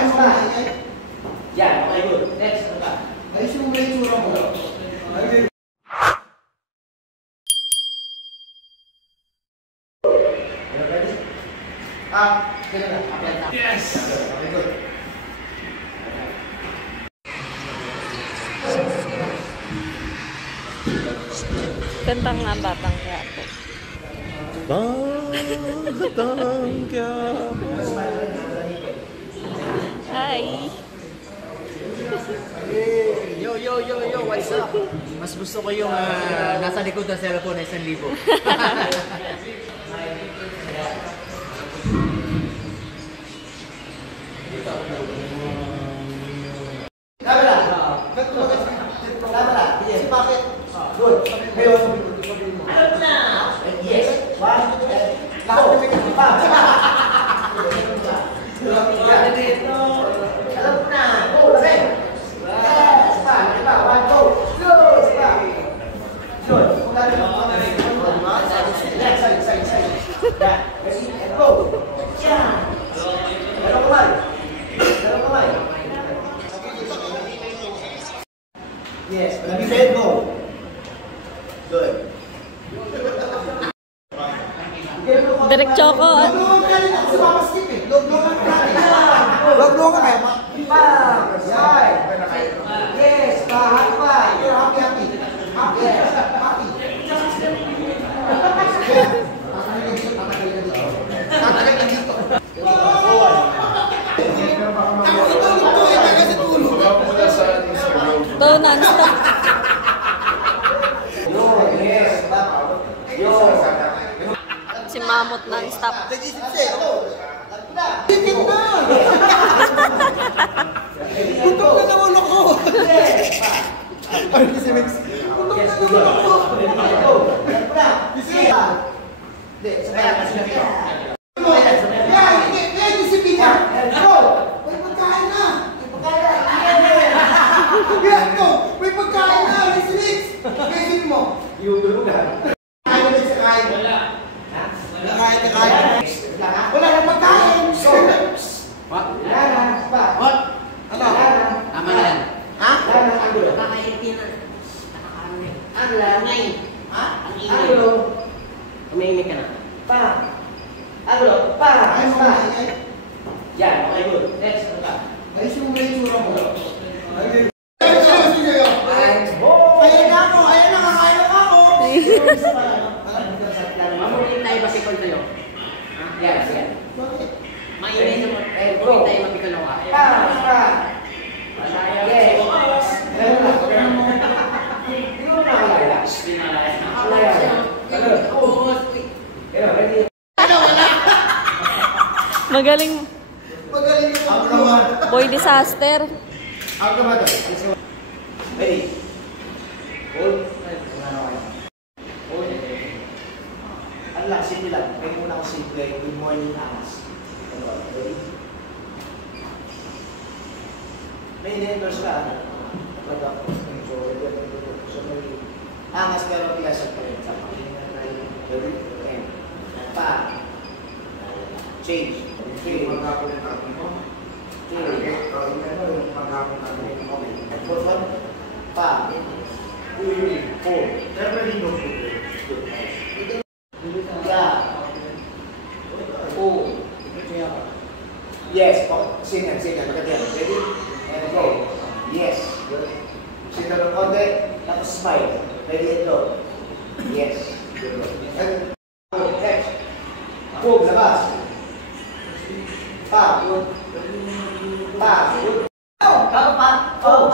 Ayos na. Yan, okay, good. Next, ano ka? Ayos yung may tsura mo. Yes! Okay, good. Kantang nga Batang Quiapo. Batang Quiapo. Hi! Yo, what's up? Mas gusto ko yung nasa likod ng cellphone na 1,000. Camera. Camera. Yes. Bakit? Good. Ngayon. Alam na. Yes. One. Lahat na may kasipa. Alam na. Go. Laki. Yes. Pa. Diba? One. Go. Go. Diba? Good. Kung dali mo. Side. Yeah. Ready? And go. Yeah. Dalawang kamay. Dalawang kamay. Yes, let me let go. Good. Direk Choco. Log-logan ka rin ako sa mapaskip eh. Log-logan ka rin. Log-logan kayo. Side. Yes, high five. You're happy. Yes, happy. Tatagal ka dito. To non-stop. Si Mamot non-stop. Titin na! Putok na naman ako! Ay, si Mix. Putok na naman ako! Hindi, sabaya ka sila. Yan, isipin niya! Go! May pagkain na! Yan, go! May pagkain na! May si Mix! Isipin mo! Iugulugan. Kain na siya kain. Wala. Kain. Wala na pagkain! What? Wala na. What? Ano? Tama na yan. Ha? Wala na. Ang gulo. Nakakainti na. Nakakaroon. Ang langay. Ha? Ang ingay. Ang gulo. Umingin ka na. Pa. Ang gulo. Pa. Ayos na. Yan, okay, good. Next, ano ka? Ayos yung may tsura mo. Ayun. Ayan na ako. Ayan na. Kakain na ako. Mamulit tayo ba si Paul sa'yo? Yan, yan. Mainit mo. Mamulit tayo mapikalawa. Pa. Pa. Yes. Ayun na. Hindi ko nakalala. Magaling. Magaling yung pagkawan. Boy disaster. Ang kamada. Ready? Hold. Ang lang, simple lang. Kaya muna ako simple. Good morning, Amas. Ready? May in-endorse ka. Kapag ako. So, may Amas pero piyasa pa rin. Sa pakinggan na yung ready? And pa. Change. Okay. Change. Fourth one. Pa. Four. Yeah. Oh. Yes. Sing yan. Magkatiyan. Ready? And go. Yes. Good. Sing na ng konti. Tapos smile. Ready and go. Yes. Good. And go. Next. Boom. Labas. Pa. Good. Pa. Good. Pa. Oh.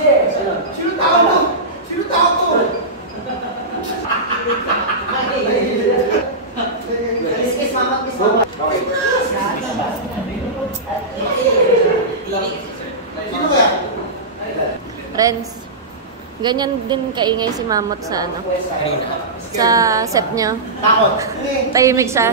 Yes. Sino tao to? Sino tao to? Kiss mama. Okay. Sino kaya? Friends, ganyan din kaingay si Mamot sa ano? Sa set niya. Takot. Tahimik siya.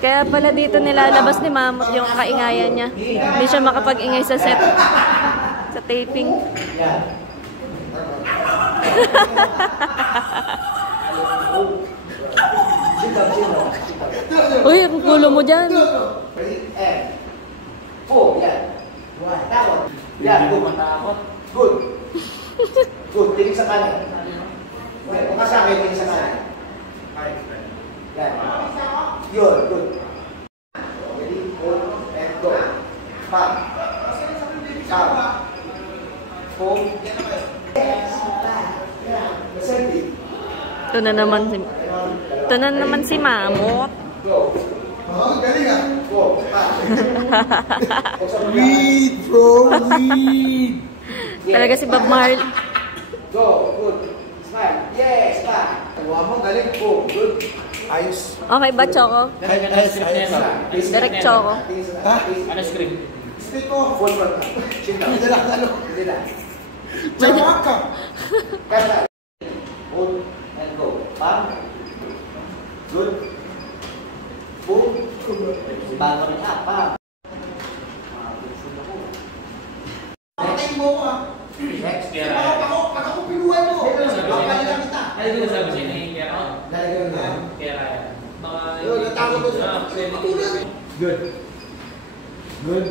Kaya pala dito nilalabas ni Mamot yung kaingayan niya. Hindi siya makapag-ingay sa set. Sa taping. Sit down, sit down. Sit down. Uy, ang kulo mo dyan. Ready? And 4, yan. Takot. Yan, good. Good. Good, tingin sa kanan. Okay, kung ka sa akin, tingin sa kanan. Yan. Yun, good. Ready? Hold and go. Pam. Pam. Home. Yes. Ascending. Ito na naman si Mamot. Go. Oh, galing ah. Go. Pam. Read, bro, read. Talaga si Bob Marley. Go. Good. Smile. Yes. Pa. Tawa mo. Galing. Go. Good. Ayos. Okay ba, Choco? Direct Choco. Ha? Ano screen? Stick ko. Full front. Chin down. Hindi lang, ano? Hindi na. Tsawa ka. Kaya. Hold and go. Pam. Good. Boom. Bago rin up. Pam. Patay mo ko ah. Next. Pag ako pinuhay mo. Papalitan kita. Ano yung sabi siya ni Kera? Lalagyan mo na. Kera yan. Mga... Yun, natawag ko sa patulad. Good. Good.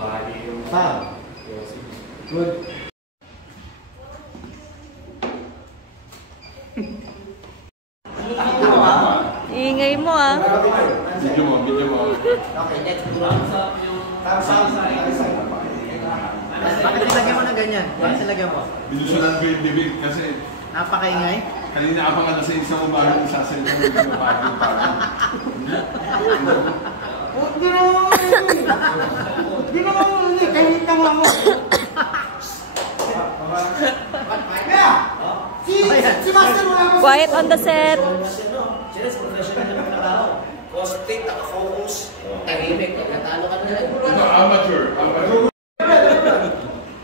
Bali yung... Pam. Good. Ingay mo ah. Video mo, video mo. Okay, next. Thumbs up. Bakit nilagyan mo na ganyan? Bakit nilagyan mo? Binusulan ko yung bibig kasi Napakaingay? kanina ka pa nga nasa isang umaga isasalita mo yung pinapagod. Hindi naman, kahit lang ako. Si Master wala mo. Quiet on the set. Sila sa professional na pagkakaw. Concentrate, nakafocus, tahimik, natalo ka na rin. Ito, amateur.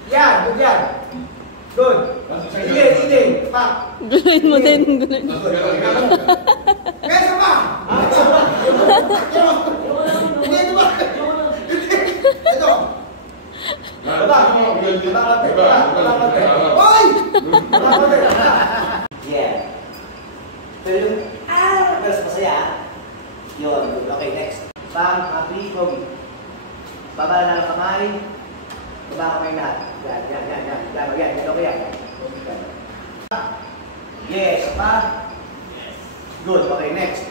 Yan, good yan. Good. Hindi. Pa. Guluin mo din. Guluin. Kesa pa! Hindi, ito ba? Ito. Hoy! Yeah. Pero yung, mas masaya. Yun, good. Okay, next. Bang, happy, Kobe. Baba na ang kamay. Baba kamay lahat. Yan. Okay yan. Yes, pa. Good. Okay, next.